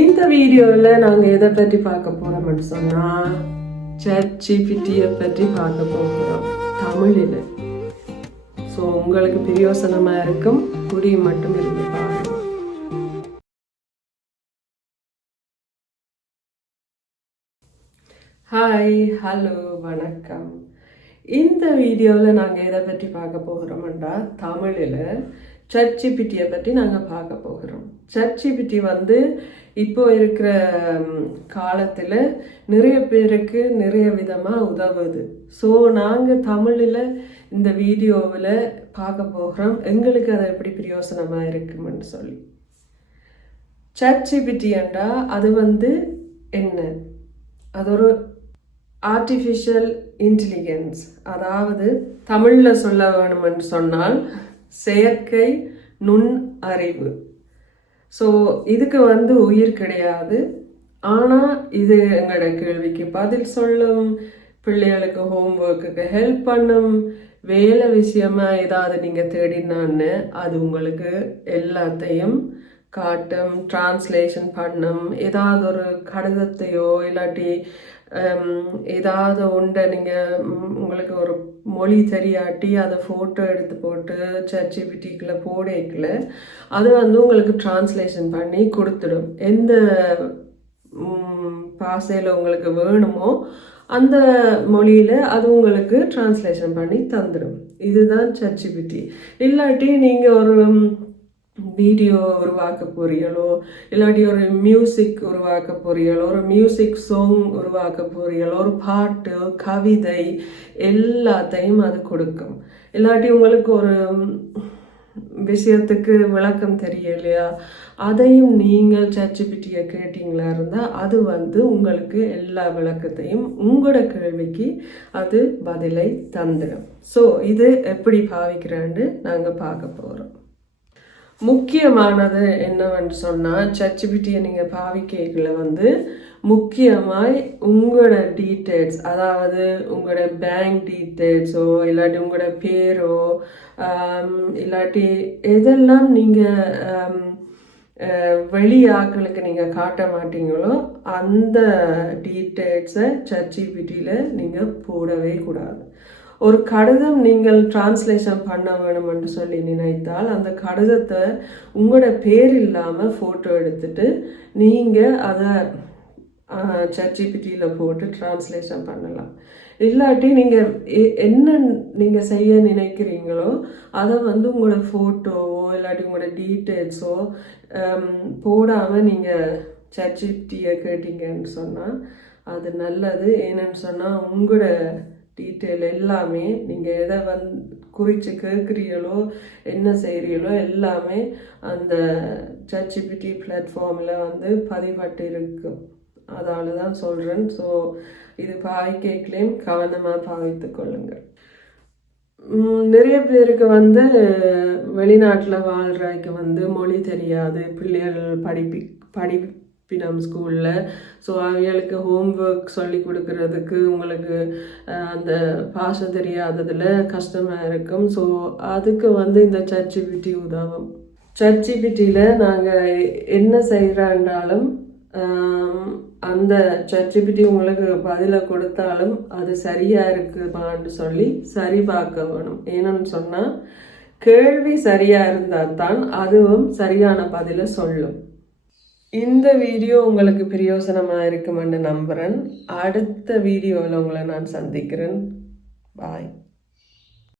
இந்த வீடியோவில் நாங்கள் எதை பற்றி பார்க்க போகிறோம்னு சொன்னால் சர்ச்சிபிட்டியை பற்றி பார்க்க போகிறோம் தமிழில் ஸோ உங்களுக்கு பிரயோசனமாக இருக்கும். குடி மட்டும் இருந்து பாருங்கள் ஹாய் ஹலோ வணக்கம். இந்த வீடியோவில் நாங்கள் எதை பற்றி பார்க்க போகிறோம்டா தமிழில் சர்ச்சிபிட்டியை பற்றி நாங்கள் பார்க்க போகிறோம். சர்ச்சிபிட்டி வந்து இப்போ இருக்கிற காலத்தில் நிறைய பேருக்கு நிறைய விதமாக உதவுது. ஸோ நாங்கள் தமிழில் இந்த வீடியோவில் பார்க்க போகிறோம். எங்களுக்கு அது எப்படி பிரயோசனமாக இருக்குமென்னு சொல்லி. சர்ச்சிபிட்டியண்டா அது வந்து என்ன? அது ஒரு ஆர்டிஃபிஷியல் இன்டெலிஜென்ஸ் அதாவது தமிழில் சொல்ல வேணுமென்னு சொன்னால் செயற்கை நுண் அறிவு. ஸோ இதுக்கு வந்து உயிர் கிடையாது. ஆனால் இது எங்களோட கேள்விக்கு பதில் சொல்லும். பிள்ளைகளுக்கு ஹோம்ஒர்க்குக்கு ஹெல்ப் பண்ணும். வேலை விஷயமா ஏதாவது நீங்கள் தேடினான்னு அது உங்களுக்கு எல்லாத்தையும் காட்டும் டிரான்ஸ்லேஷன் பண்ணும் ஏதாவது ஒரு கடிதத்தையோ இல்லாட்டி ஏதாவது உண்டை நீங்கள் உங்களுக்கு ஒரு மொழி தெரியாட்டி அதை ஃபோட்டோ எடுத்து போட்டு சர்ச்சிபிட்டிக்குள்ள போடேக்கல அது வந்து உங்களுக்கு டிரான்ஸ்லேஷன் பண்ணி கொடுத்துடும். எந்த பாசையில் உங்களுக்கு வேணுமோ அந்த மொழியில் அது உங்களுக்கு டிரான்ஸ்லேஷன் பண்ணி தந்துடும். இதுதான் சர்ச்சிபிட்டி இல்லாட்டி நீங்கள் ஒரு வீடியோ உருவாக்க போறீங்களோ இல்லாட்டி ஒரு மியூசிக் உருவாக்க போறீங்களோ ஒரு மியூசிக் சாங் உருவாக்க போறீங்களோ ஒரு பாட்டு கவிதை எல்லாத்தையும் அது கொடுக்கும். இல்லாட்டி உங்களுக்கு ஒரு விஷயத்துக்கு விளக்கம் தெரியலையா அதையும் நீங்கள் சர்ச்சிபிட்டியை கேட்டிங்களா இருந்தால் அது வந்து உங்களுக்கு எல்லா விளக்கத்தையும் உங்களோட கேள்விக்கு அது பதிலை தந்துடும். ஸோ இது எப்படி பாவிக்கிறான்னு நாங்கள் பார்க்க போகிறோம் முக்கியமானது என்னவென்று சொன்னால் சர்ச்சிபிட்டியை நீங்கள் பாவிக்கைகளை வந்து முக்கியமாய் உங்களோட டீட்டெயில்ஸ் அதாவது உங்களோட பேங்க் டீட்டெயில்ஸோ இல்லாட்டி உங்களோட பேரோ இல்லாட்டி எதெல்லாம் நீங்கள் வெளியாக்களுக்கு நீங்கள் காட்ட மாட்டீங்களோ அந்த டீட்டெயில்ஸை சர்ச்சிபிட்டியில் நீங்கள் போடவே கூடாது. ஒரு கடிதம் நீங்கள் டிரான்ஸ்லேஷன் பண்ண வேணும் என்று சொல்லி நினைத்தால் அந்த கடிதத்தை உங்களோட பேர் இல்லாமல் ஃபோட்டோ எடுத்துட்டு நீங்கள் அதை சர்ச்சிபிட்டியில் போட்டு டிரான்ஸ்லேஷன் பண்ணலாம். இல்லாட்டி நீங்கள் என்ன நீங்கள் செய்ய நினைக்கிறீங்களோ அதை வந்து உங்களோட ஃபோட்டோவோ இல்லாட்டி உங்களோட டீட்டெயில்ஸோ போடாமல் நீங்கள் சர்ச்சிபிட்டியை கேட்டீங்கன்னு சொன்னால் அது நல்லது. ஏன்னு சொன்னால் உங்களோட டீட்டெயில் எல்லாமே நீங்கள் எதை வந் குறித்து கேட்குறீங்களோ என்ன செய்கிறீங்களோ எல்லாமே அந்த சர்ச்சிபிட்டி பிளாட்ஃபார்மில் வந்து பதிவட்டு இருக்கும் அதால தான் சொல்கிறேன் ஸோ இது பாவிக்கைகளையும் கவனமாக பாவித்து கொள்ளுங்கள். நிறைய பேருக்கு வந்து வெளிநாட்டில் வாழ்கிறாய்க்கு வந்து மொழி தெரியாது. பிள்ளைகள் படிப்பி படி பினம் ஸ்கூலில் ஸோ அவங்களுக்கு ஹோம் ஒர்க் சொல்லி கொடுக்கறதுக்கு உங்களுக்கு அந்த பாஷை தெரியாததில் கஷ்டமாக இருக்கும். ஸோ அதுக்கு வந்து இந்த சர்ச்சிபிட்டி உதவும். சர்ச்சிபிட்டியில் நாங்கள் என்ன செய்கிறாண்டாலும் அந்த சர்ச்சிபிட்டி உங்களுக்கு பதிலை கொடுத்தாலும் அது சரியாக இருக்குமான்னு சொல்லி சரி பார்க்க வேணும். ஏன்னு சொன்னால் கேள்வி சரியாக இருந்தால் தான் அதுவும் சரியான பதிலை சொல்லும். இந்த வீடியோ உங்களுக்கு பிரயோசனமாக இருக்குமென்னு நம்புகிறேன் அடுத்த வீடியோவில் உங்களை நான் சந்திக்கிறேன். பாய்